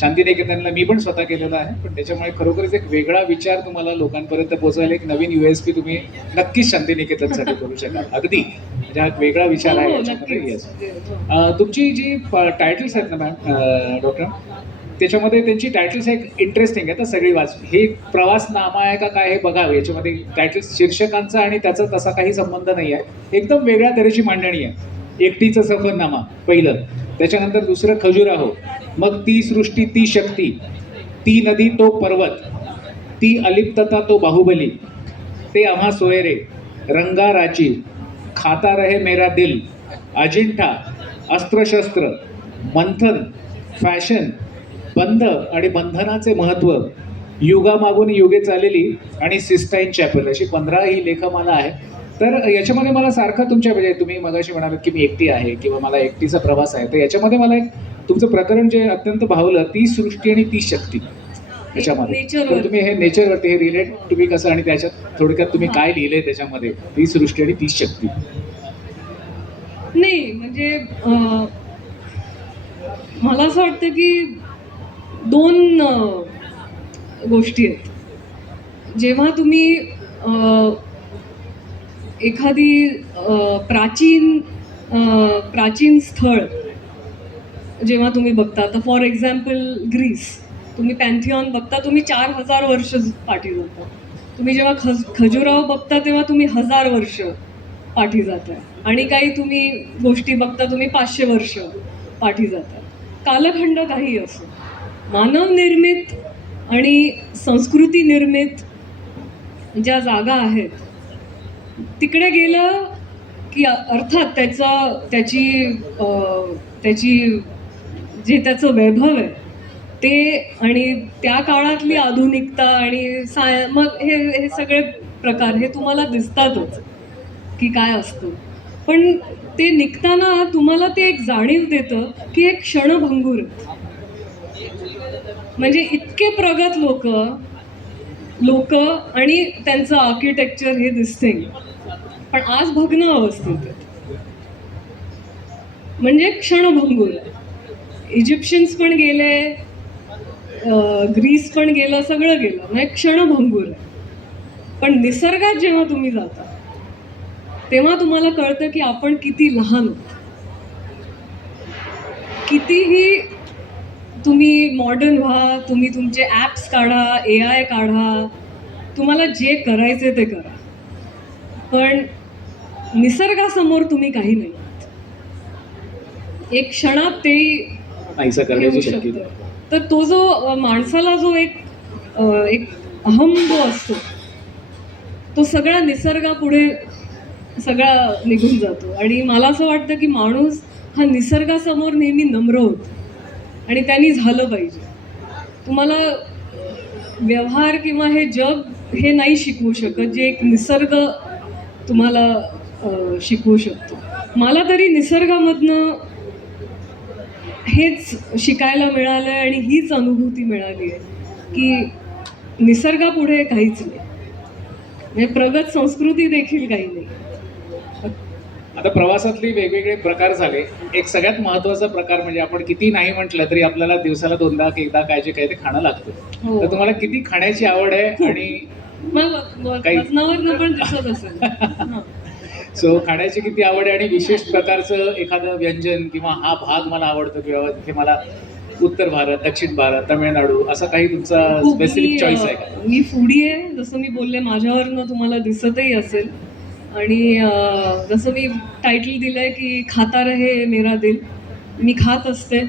शांतिनिकेतनला मी पण स्वतः केलेला आहे, पण त्याच्यामुळे खरोखरच एक वेगळा विचार तुम्हाला लोकांपर्यंत पोहोचवायला एक नवीन USP तुम्ही नक्कीच शांतिनिकेतनसाठी करू शकाल. अगदी म्हणजे हा एक वेगळा विचार आहे याच्यामध्ये. येस. तुमची जी टायटल्स आहेत ना मॅम, डॉक्टर, त्याच्यामध्ये त्यांची टायटल्स एक इंटरेस्टिंग आहे, तर सगळी वाचली. हे प्रवास नामा आहे का काय हे बघावं. याच्यामध्ये टायटल्स शीर्षकांचा आणि त्याचा तसा काही संबंध नाही आहे, एकदम वेगळ्या तऱ्हेची मांडणी आहे. एकटीचं सफरनामा पहिलं, त्याच्यानंतर दुसरं खजुराहो, मग ती सृष्टी ती शक्ती, ती नदी तो पर्वत, ती अलिप्तता तो बाहुबली, ते आम्हा सोयरे, रंगाराची, खाता रहे मेरा दिल, अजिंठा, अस्त्रशस्त्र, मंथन, फॅशन, बंध आणि बंधनाचे महत्त्व, युगामागून युगे चाललेली आणि सिस्टाईन चॅपल, अशी 15 ही लेखमाला आहे. तर याच्यामध्ये मला सारखं तुमच्या म्हणजे तुम्ही मगाशी म्हणालात की मी एकटी आहे किंवा मला एकटीचा प्रवास आहे, तर याच्यामध्ये मला एक तुमचं प्रकरण जे अत्यंत भावलं, ती सृष्टी आणि ती शक्ती याच्यामध्ये. नेचरवर. तर तुम्ही हे नेचरवरती हे रिलेट तुम्ही कसं आणि त्याच्यात थोडक्यात तुम्ही काय लिहिलंय त्याच्यामध्ये, ती सृष्टी आणि ती शक्ती. नाही म्हणजे मला असं वाटतं की दोन गोष्टी आहेत. जेव्हा तुम्ही एखादी प्राचीन स्थळ जेव्हा तुम्ही बघता, तर फॉर एक्झाम्पल ग्रीस, तुम्ही पॅन्थिऑन बघता, तुम्ही 4000 वर्ष पाठी जाता. तुम्ही जेव्हा खजुराहो बघता तेव्हा तुम्ही 1000 वर्ष पाठी जाता. आणि काही तुम्ही गोष्टी बघता, तुम्ही 500 वर्ष पाठी जाता. कालखंड काही असो, मानव निर्मित आणि संस्कृती निर्मित ज्या जागा आहेत तिकडे गेलं की अर्थात त्याची जे त्याचं वैभव आहे ते आणि त्या काळातली आधुनिकता आणि मग हे सगळे प्रकार हे तुम्हाला दिसतातच की काय असतं. पण ते निघताना तुम्हाला ते एक जाणीव देतं की एक क्षणभंगूर आहे. म्हणजे इतके प्रगत लोक आणि त्यांचं आर्किटेक्चर हे दिसते, पण आज भग्न अवस्थेत आहे. म्हणजे क्षणभंगूर. इजिप्शियन्स पण गेले, ग्रीस पण गेलं, सगळं गेलं, म्हणजे क्षणभंगूर आहे. पण निसर्गात जेव्हा तुम्ही जाता तेव्हा तुम्हाला कळतं की आपण किती लहान आहोत. कितीही तुम्ही मॉडर्न व्हा, तुम्ही तुमचे ॲप्स काढा, AI काढा, तुम्हाला जे करायचे ते करा, पण निसर्गासमोर तुम्ही काही नाही. एक क्षणात ते नाहीसं करण्याची शक्ती. तर तो जो माणसाला जो एक अहम जो असतो तो सगळा निसर्गापुढे सगळा निघून जातो. आणि मला असं वाटतं की माणूस हा निसर्गासमोर नेहमी नम्र होतो आणि त्यांनी झालं पाहिजे. तुम्हाला व्यवहार किंवा हे जग हे नाही शिकवू शकत जे एक निसर्ग तुम्हाला शिकवू शकतो. मला तरी निसर्गामधनं हेच शिकायला मिळालं आणि हीच अनुभूती मिळाली आहे की निसर्गापुढे काहीच नाही, म्हणजे प्रगत संस्कृती देखील काही नाही. आता प्रवासातले वेगवेगळे प्रकार झाले. एक सगळ्यात महत्वाचा प्रकार म्हणजे आपण किती नाही म्हटलं तरी आपल्याला दिवसाला 2दा एकदा काय जे काही ते खाणं लागतं. हो. तर तुम्हाला किती खाण्याची आवड आहे आणि मग वजनावरनं पण दिसत असेल. हां. सो खाण्याची किती आवड आहे आणि विशेष प्रकारचं एखादं व्यंजन किंवा हा भाग मला आवडतो किंवा तिथे मला उत्तर भारत, दक्षिण भारत, तामिळनाडू असा काही तुमचा स्पेसिफिक चॉईस आहे का? मी फूडी आहे, जसं मी बोलले माझ्यावरनं तुम्हाला दिसतही असेल. आणि जसं मी टायटल दिलंय की खाता रहे मेरा दिल, मी खात असते.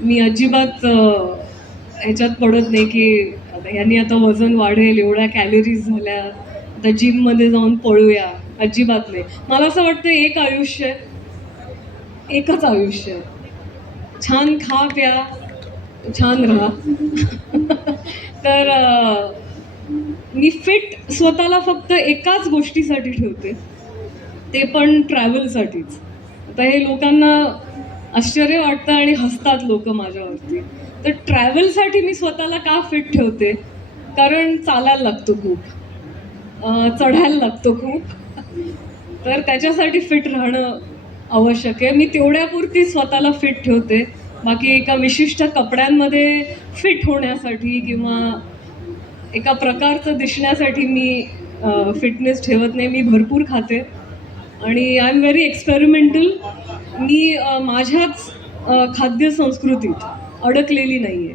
मी अजिबात ह्याच्यात पडत नाही की यांनी आता वजन वाढेल, एवढ्या कॅलरीज झाल्या, आता जिममध्ये जाऊन पळूया, अजिबात नाही. मला असं वाटतं एक आयुष्य आहे, एकच आयुष्य आहे, छान खा प्या, छान राहा. तर मी फिट स्वतःला फक्त एकाच गोष्टीसाठी ठेवते, ते पण ट्रॅव्हलसाठीच. आता हे लोकांना आश्चर्य वाटतं आणि हसतात लोक माझ्यावरती. तर ट्रॅव्हलसाठी मी स्वतःला का फिट ठेवते, कारण चालायला लागतो खूप, चढायला लागतो खूप, तर त्याच्यासाठी फिट राहणं आवश्यक आहे. मी तेवढ्यापुरती स्वतःला फिट ठेवते. बाकी एका विशिष्ट कपड्यांमध्ये फिट होण्यासाठी किंवा एका प्रकारचं दिसण्यासाठी मी फिटनेस ठेवत नाही. मी भरपूर खाते आणि आय एम व्हेरी एक्सपेरिमेंटल. मी माझ्याच खाद्य संस्कृतीत अडकलेली नाही आहे.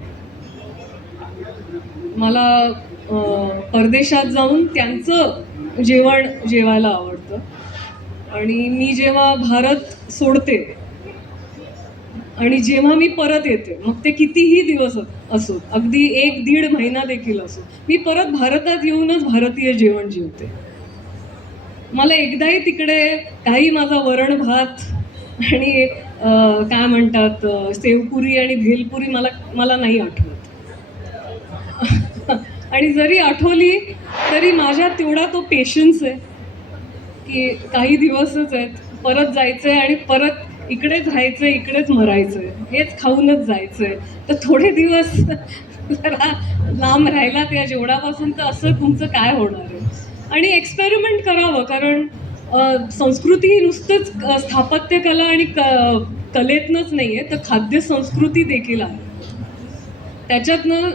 मला परदेशात जाऊन त्यांचं जेवण जेवायला आवडतं. आणि मी जेव्हा भारत सोडते आणि जेव्हा मी परत येते, मग ते कितीही दिवस असो, अगदी 1-1.5 महिना देखील असो, मी परत भारतात येऊनच भारतीय जेवण जेवते. मला एकदाही तिकडे काही माझा वरण भात आणि काय म्हणतात सेवपुरी आणि भेलपुरी मला नाही आठवत. आणि जरी आठवली तरी माझ्यात तेवढा तो पेशन्स आहे की काही दिवसच आहेत, परत जायचंय आणि परत इकडेच राहायचंय, इकडेच मरायचंय, हेच खाऊनच जायचंय. तर थोडे दिवस जरा लांब राहिलात या जेवणापासून तर असं तुमचं काय होणार आहे. आणि एक्सपेरिमेंट करावं, कारण संस्कृती ही नुसतंच स्थापत्यकला आणि कलेतनंच नाही आहे, तर खाद्य संस्कृती देखील आहे. त्याच्यातनं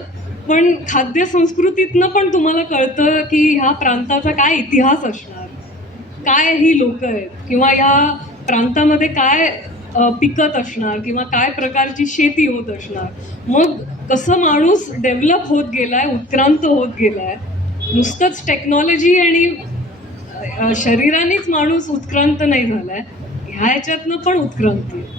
पण खाद्य संस्कृतीतनं पण तुम्हाला कळतं की ह्या प्रांताचा काय इतिहास असणार, काय ही लोक आहेत, किंवा ह्या प्रांतामध्ये काय पिकत असणार, किंवा काय प्रकारची शेती होत असणार. मग कसं माणूस डेव्हलप होत गेलाय, उत्क्रांत होत गेलाय. नुसतंच टेक्नॉलॉजी आणि शरीरानेच माणूस उत्क्रांत नाही झालाय, ह्याच्यातनं पण उत्क्रांती आहे.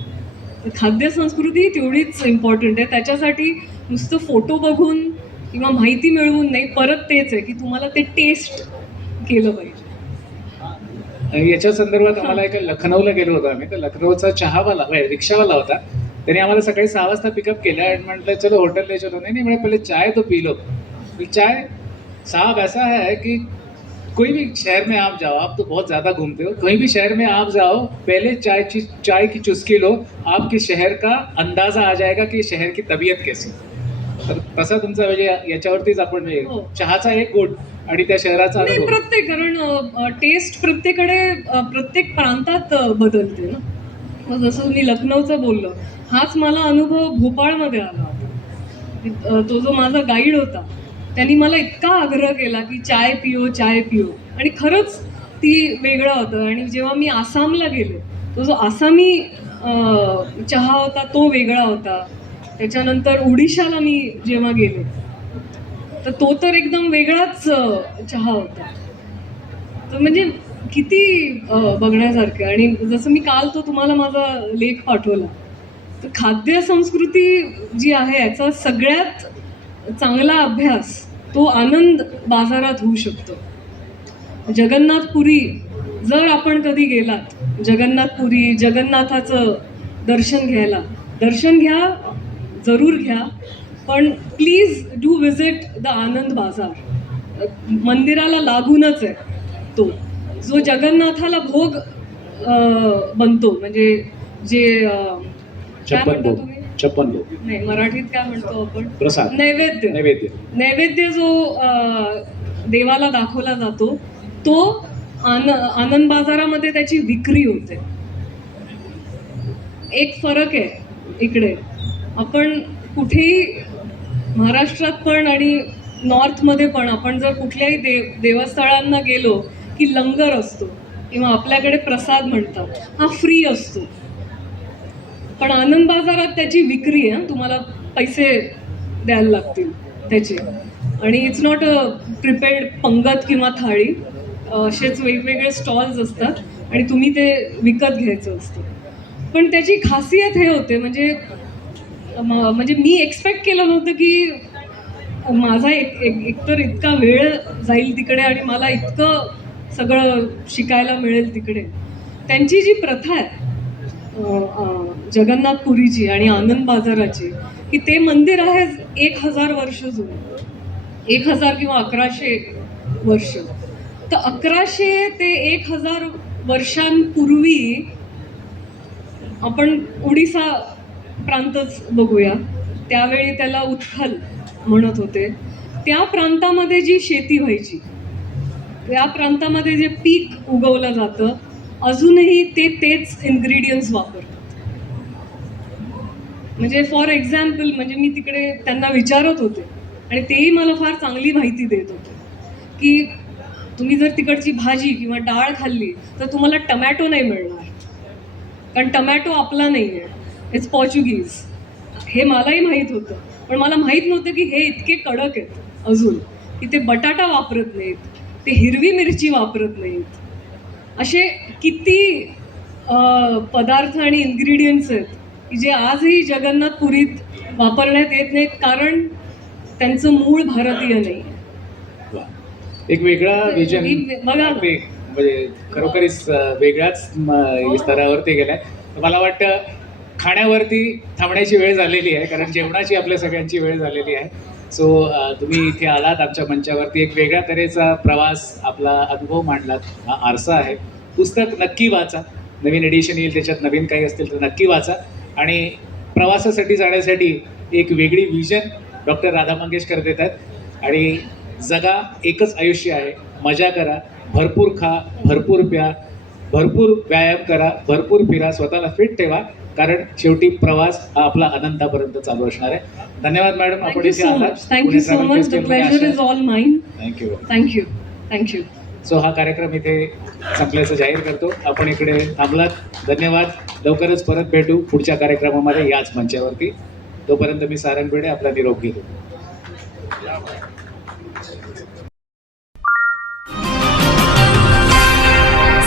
तर खाद्य संस्कृती तेवढीच इम्पॉर्टंट आहे. त्याच्यासाठी नुसतं फोटो बघून किंवा माहिती मिळवून नाही, परत तेच आहे की तुम्हाला ते टेस्ट केलं पाहिजे. याच्या संदर्भात आम्हाला एका लखनौला गेलो होतो आम्ही, तर लखनौचा चहावाला रिक्षावाला होता. त्याने आम्हाला सकाळी 6 वाजता पिकअप केलं आणि म्हटलं चलो होटल ले चलो. नहीं मैंने पहले चाय तो पी लो. चाय साहब ऐसा है कि कोई भी शहर में आप जाओ, आप तो बहुत ज़्यादा घूमते हो, कहीं भी शहर में आप जाओ, पहले चाय की चुस्की लो, आपके शहर का अंदाजा आ जाएगा कि शहर की तबीयत कैसी. तर तसा तुमचा म्हणजे याच्यावरतीच आपण हो. चहाचा एक गुण आणि त्या शहराचा नाही, अनुभव. प्रत्येक, कारण टेस्ट प्रत्येक प्रांतात बदलते ना. मग जसं मी लखनौचं बोललो, हाच मला अनुभव भोपाळमध्ये आला होता. तो जो माझा गाईड होता, त्यांनी मला इतका आग्रह केला की चाय पिओ, चाय पिओ. आणि खरंच ती वेगळं होतं. आणि जेव्हा मी आसामला गेले, तो जो आसामी चहा होता तो वेगळा होता. त्याच्यानंतर ओडिशाला मी जेव्हा गेले, तर तो तर एकदम वेगळाच चहा होता. तर म्हणजे किती बघण्यासारखं. आणि जसं मी काल तो तुम्हाला माझा लेख पाठवला, तर खाद्य संस्कृती जी आहे याचा सगळ्यात चांगला अभ्यास तो आनंद बाजारात होऊ शकतो. जगन्नाथपुरी जर आपण कधी गेलात, जगन्नाथपुरी, जगन्नाथाचं दर्शन घ्या, जरूर घ्या. पण प्लीज डू विजिट द आनंद बाजार. मंदिराला लागूनच आहे तो, जो जगन्नाथाला भोग बनतो. म्हणजे जे काय म्हणता तुम्ही, छप्पन भोग नाही मराठीत काय म्हणतो आपण, प्रसाद, नैवेद्य जो देवाला दाखवला जातो, तो आनंद बाजारामध्ये त्याची विक्री होते. एक फरक आहे इकडे. आपण कुठेही महाराष्ट्रात पण आणि नॉर्थमध्ये पण आपण जर कुठल्याही देवस्थळांना गेलो की लंगर असतो किंवा आपल्याकडे प्रसाद म्हणतात, हा फ्री असतो. पण आनंद बाजारात त्याची विक्री आहे, तुम्हाला पैसे द्यायला लागतील त्याचे. आणि इट्स नॉट अ प्रिपेअर्ड पंगत किंवा थाळी, असेच वेगवेगळे स्टॉल्स असतात आणि तुम्ही ते विकत घ्यायचं असतं. पण त्याची खासियत हे होते, म्हणजे मी एक्सपेक्ट केलं नव्हतं की माझा एकतर इतका वेळ जाईल तिकडे आणि मला इतकं सगळं शिकायला मिळेल तिकडे. त्यांची जी प्रथा आहे जगन्नाथपुरीची आणि आनंद बाजाराची, की ते मंदिर आहे 1000 वर्ष जुनं, 1000 किंवा 1100 वर्ष. तर 1100 ते 1000 वर्षांपूर्वी आपण उडीसा प्रांतच बघूया, त्यावेळी त्याला उत्खल म्हणत होते. त्या प्रांतामध्ये जी शेती व्हायची, त्या प्रांतामध्ये जे पीक उगवलं जातं, अजूनही तेच इन्ग्रेडियंट्स वापरतात. म्हणजे फॉर एक्झाम्पल, म्हणजे मी तिकडे त्यांना विचारत होते आणि तेही मला फार चांगली माहिती देत होते की तुम्ही जर तिकडची भाजी किंवा डाळ खाल्ली तर तुम्हाला टमॅटो नाही मिळणार, कारण टमॅटो आपला नाही आहे, इट्स पोर्चुगीज. हे मलाही माहीत होतं, पण मला माहीत नव्हतं की हे इतके कडक आहेत अजून, की ते बटाटा वापरत नाहीत, ते हिरवी मिरची वापरत नाहीत. असे किती पदार्थ आणि इन्ग्रेडियंट्स आहेत की जे आजही जगन्नाथपुरीत वापरण्यात येत नाहीत, कारण त्यांचं मूळ भारतीय नाही. वा. एक वेगळा विजन बघा ना. म्हणजे खरोखरीच वेगळ्याच स्तरावरती गेलाय. मला वाटतं खाण्यावरती थांबण्याची वेळ झालेली आहे, कारण जेवणाची आपल्या सगळ्यांची वेळ झालेली आहे. सो तुम्ही इथे आलात आमच्या मंचावरती, एक वेगळ्या तऱ्हेचा प्रवास, आपला अनुभव मांडलात. हा आरसा आहे. पुस्तक नक्की वाचा, नवीन एडिशन येईल त्याच्यात नवीन काही असतील तर नक्की वाचा. आणि प्रवासासाठी जाण्यासाठी एक वेगळी विजन डॉक्टर राधा मंगेशकर देत आहेत. आणि जगा, एकच आयुष्य आहे, मजा करा, भरपूर खा, भरपूर प्या, भरपूर व्यायाम करा, भरपूर फिरा, स्वतःला फिट ठेवा, कारण शेवटी प्रवास हा आपला अनंतापर्यंत चालू असणार आहे. धन्यवाद मॅडम, आपण थँक्यू इथे सो आलात. Much. Thank you so much. The pleasure is all mine. Thank you. Thank you. Thank you. So हा कार्यक्रम इथे संपल्याचं जाहीर करतो. आपण इकडे थांबलात, धन्यवाद. लवकरच परत भेटू पुढच्या कार्यक्रमामध्ये याच मंचावरती. तोपर्यंत मी सारंग भिडे आपला निरोप घेतो.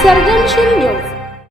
सर्जनशील न्यूज